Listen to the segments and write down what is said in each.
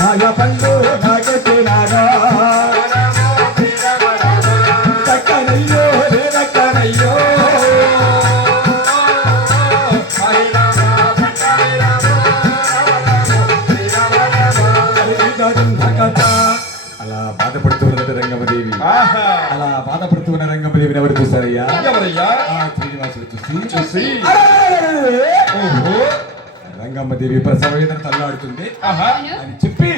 మాయ పళ్ళు నాగెత్తినారా దక్కనయ్యో దక్కనయ్యో అలా బాధపడుతున్నది రంగమదేవి. అలా బాధపడుతున్న రంగమదేవిని ఎవరు చూస్తారయ్యా? శ్రీనివాసుడు చూసి రంగమ్మదేవి ప్రసవేదన తల్లాడుతుంది అని చెప్పి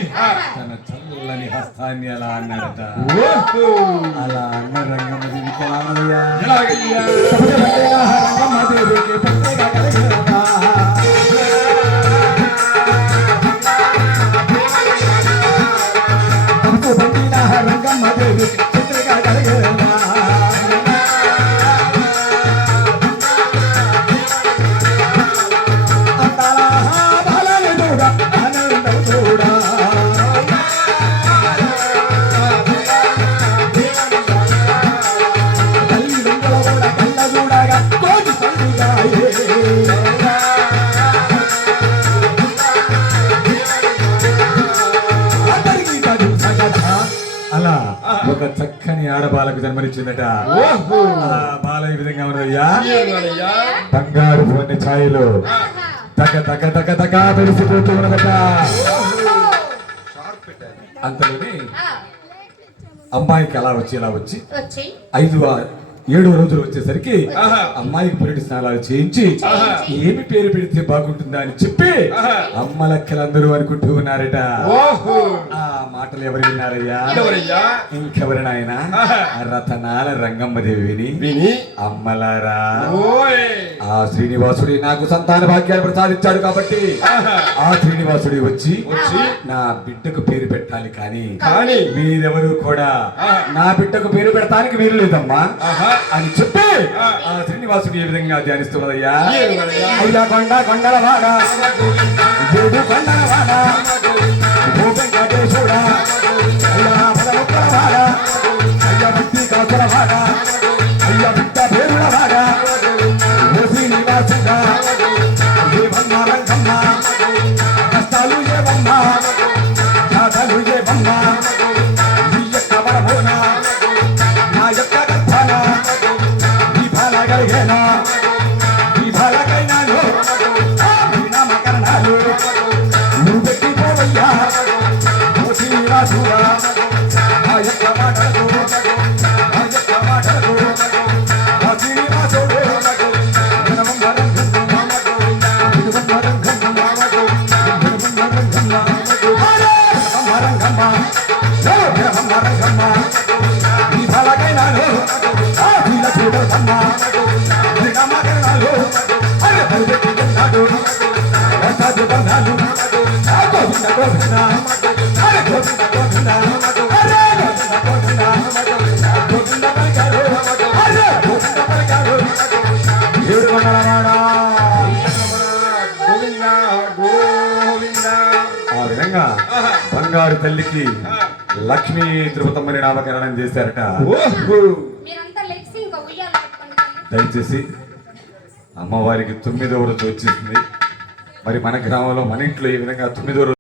తన చల్లని హస్తాన్ని అలా అన్నాడట. అలా అన్న రంగమ్మదేవికి రంగమ్మదేవికి రంగమ్మదేవి చిత్రగా కలిగేదా అలా ఒక చక్కని ఆడబాలకు జన్మనిచ్చిందట. బాల ఈ విధంగా ఉన్నదయ్యా, బంగారు కొన్ని ఛాయలు తగ తగ తగ తగ పెరిసిపోతూ ఉన్నదట. అంతలోని అమ్మాయికి అలా వచ్చి 7వ రోజులు వచ్చేసరికి అమ్మాయికి పురిటి స్నానాలు చేయించి ఏమి పేరు పెడితే బాగుంటుందా అని చెప్పి అమ్మలక్కలందరూ అనుకుంటూ ఉన్నారట. ఆ మాటలు ఎవరు విన్నారయ్యా? ఇంకెవరు నాయన? రతనాల రంగమ్మదేవిని విని అమ్మలారా, ఆ శ్రీనివాసుడి నాకు సంతాన భాగ్యాలు ప్రసాదించాడు కాబట్టి ఆ శ్రీనివాసుడి వచ్చి నా బిడ్డకు పేరు పెట్టాలి కానీ మీరెవరు కూడా నా బిడ్డకు పేరు పెడతానికి వీలు లేదమ్మా అని చెప్పి ఆ శ్రీనివాసుడు ఏ విధంగా ధ్యానిస్తున్నదయ్యా? అయ్యా కొండ కొండల వాడ, ఏడు కొండల వాడ, వెంకటేశ్వరా, అయ్యా పదముక్కల వాడ, అయ్యా భక్తి కాసుల వాడ, అయ్యా బిడ్డ పేరుల వాడ, ఓ శ్రీనివాసుడా, ఏ బొమ్మ రంగమ్మ, కష్టాలు ఏ బొమ్మ, బాధలు ఏ బొమ్మ, నీ యొక్క వరమోన నా యొక్క గర్భాన ఈ బాలకైనాను నామకరణాలు నువ్వు పెట్టిపోవయ్యా ఓ శ్రీనివాసుడా. ఆ యొక్క మాటలు ఆ శ్రీనివాసుడు ఈ బాలకైనాను ఆ విధంగా బంగారు తల్లికి లక్ష్మీ తిరుపతమ్మని నామకరణం చేశారట. దయచేసి అమ్మవారికి 9వ రోజు వచ్చేసింది. మరి మన గ్రామంలో మన ఇంట్లో ఈ విధంగా 9వ రోజు